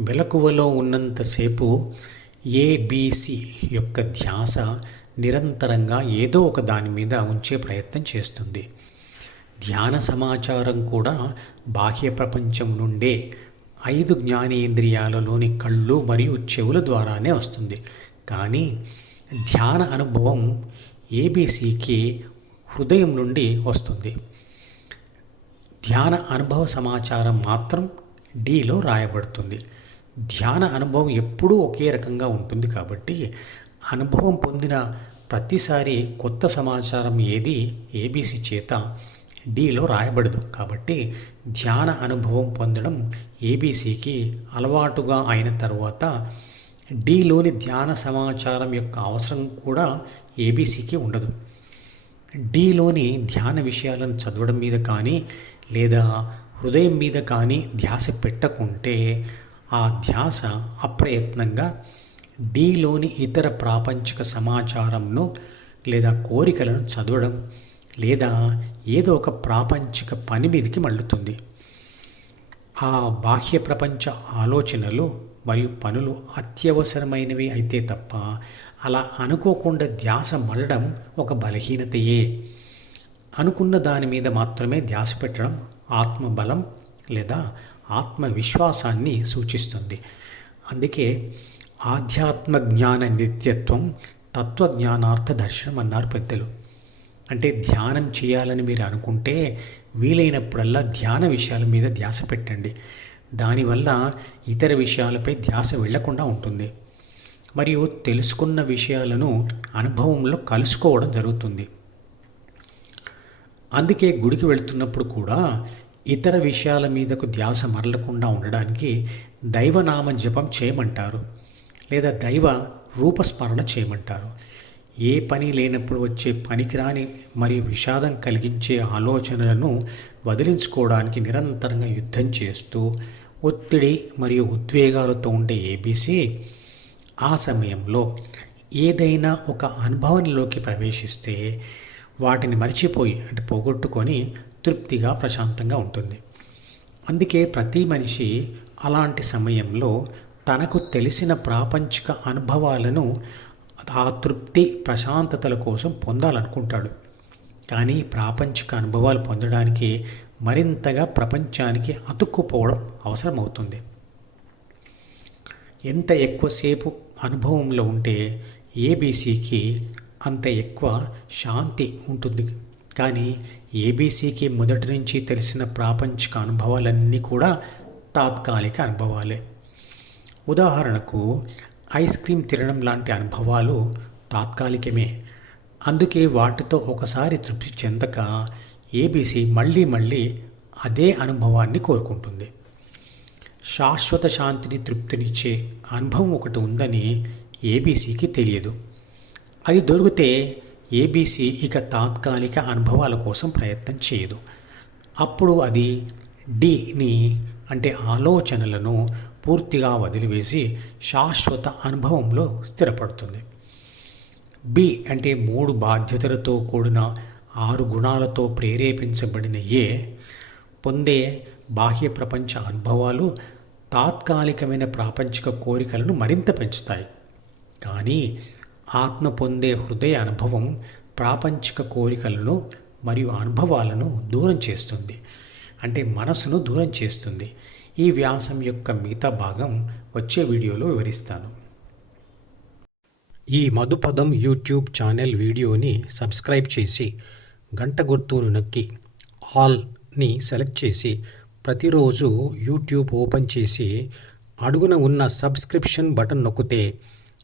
మెలకువలో ఉన్నంతసేపు ఏబిసి యొక్క ధ్యాస నిరంతరంగా ఏదో ఒక దాని మీద ఉంచే ప్రయత్నం చేస్తుంది. ధ్యాన సమాచారం కూడా బాహ్య ప్రపంచం నుండే ఐదు జ్ఞానేంద్రియాలలోని కళ్ళు మరియు చెవుల ద్వారానే వస్తుంది. కానీ ధ్యాన అనుభవం ఏబిసికి హృదయం నుండి వస్తుంది. ధ్యాన అనుభవ సమాచారం మాత్రం డీలో రాయబడుతుంది. ధ్యాన అనుభవం ఎప్పుడూ ఒకే రకంగా ఉంటుంది కాబట్టి అనుభవం పొందిన ప్రతిసారి కొత్త సమాచారం ఏది ఏబీసీ చేత డీలో రాయబడదు. కాబట్టి ధ్యాన అనుభవం పొందడం ఏబీసీకి అలవాటుగా అయిన తర్వాత డీలోని ధ్యాన సమాచారం యొక్క అవసరం కూడా ఏబీసీకి ఉండదు. డీలోని ధ్యాన విషయాలను చదవడం మీద కానీ లేదా హృదయం మీద కానీ ధ్యాస పెట్టకుంటే ఆ ధ్యాస అప్రయత్నంగా డీలోని ఇతర ప్రాపంచిక సమాచారంను లేదా కోరికలను చదవడం లేదా ఏదో ఒక ప్రాపంచిక పని మీదకి మళ్ళుతుంది. ఆ బాహ్య ప్రపంచ ఆలోచనలు మరియు పనులు అత్యవసరమైనవి అయితే తప్ప అలా అనుకోకుండా ధ్యాస మళ్ళడం ఒక బలహీనతయే. అనుకున్న దాని మీద మాత్రమే ధ్యాస పెట్టడం ఆత్మబలం లేదా ఆత్మవిశ్వాసాన్ని సూచిస్తుంది. అందుకే ఆధ్యాత్మ జ్ఞాన నిత్యత్వం తత్వజ్ఞానార్థ దర్శనం అన్నారు పెద్దలు. అంటే ధ్యానం చేయాలని మీరు అనుకుంటే వీలైనప్పుడల్లా ధ్యాన విషయాల మీద ధ్యాస పెట్టండి. దానివల్ల ఇతర విషయాలపై ధ్యాస వెళ్ళకుండా ఉంటుంది. మరియు తెలుసుకున్న విషయాలను అనుభవంలో కలుసుకోవడం జరుగుతుంది. అందుకే గుడికి వెళుతున్నప్పుడు కూడా ఇతర విషయాల మీదకు ధ్యాస మరలకుండా ఉండడానికి దైవనామ జపం చేయమంటారు. లేదా దైవ రూపస్మరణ చేయమంటారు. ఏ పని లేనప్పుడు వచ్చే పనికిరాని మరియు విషాదం కలిగించే ఆలోచనలను వదిలించుకోవడానికి నిరంతరంగా యుద్ధం చేస్తూ ఒత్తిడి మరియు ఉద్వేగాలతో ఉండే ఏబీసీ ఆ సమయంలో ఏదైనా ఒక అనుభవంలోకి ప్రవేశిస్తే వాటిని మర్చిపోయి అంటే పోగొట్టుకొని తృప్తిగా ప్రశాంతంగా ఉంటుంది. అందుకే ప్రతి మనిషి అలాంటి సమయంలో తనకు తెలిసిన ప్రాపంచిక అనుభవాలను ఆ తృప్తి ప్రశాంతతల కోసం పొందాలనుకుంటాడు. కానీ ప్రాపంచిక అనుభవాలు పొందడానికి మరింతగా ప్రపంచానికి అతుక్కుపోవడం అవసరమవుతుంది. ఎంత ఎక్కువసేపు అనుభవంలో ఉంటే ఏబీసీకి అంత ఎక్కువ శాంతి ఉంటుంది. కానీ ఏబీసీకి మొదటి నుంచి తెలిసిన ప్రాపంచిక అనుభవాలన్నీ కూడా తాత్కాలిక అనుభవాలే. ఉదాహరణకు ఐస్ క్రీమ్ తినడం లాంటి అనుభవాలు తాత్కాలికమే. అందుకే వాటితో ఒకసారి తృప్తి చెందక ఏబీసీ మళ్ళీ మళ్ళీ అదే అనుభవాన్ని కోరుకుంటుంది. శాశ్వత శాంతిని తృప్తినిచ్చే అనుభవం ఒకటి ఉందని ఏబీసీకి తెలియదు. అది దొరికితే ఏబీసీ ఇక తాత్కాలిక అనుభవాల కోసం ప్రయత్నం చేయదు. అప్పుడు అది డిని అంటే ఆలోచనలను పూర్తిగా వదిలివేసి శాశ్వత అనుభవంలో స్థిరపడుతుంది. బి అంటే మూడు బాధ్యతలతో కూడిన ఆరు గుణాలతో ప్రేరేపించబడిన ఏ పొందే బాహ్య ప్రపంచ అనుభవాలు తాత్కాలికమైన ప్రాపంచిక కోరికలను మరింత పెంచుతాయి. కానీ ఆత్మ పొందే హృదయ అనుభవం ప్రాపంచిక కోరికలను మరియు అనుభవాలను దూరం చేస్తుంది. అంటే మనసును దూరం చేస్తుంది. ఈ వ్యాసం యొక్క మిగతా భాగం వచ్చే వీడియోలో వివరిస్తాను. ఈ మధుపదం యూట్యూబ్ ఛానల్ వీడియోని సబ్స్క్రైబ్ చేసి గంట గుర్తును నొక్కి ఆల్ని సెలెక్ట్ చేసి ప్రతిరోజు యూట్యూబ్ ఓపెన్ చేసి అడుగున ఉన్న సబ్స్క్రిప్షన్ బటన్ నొక్కితే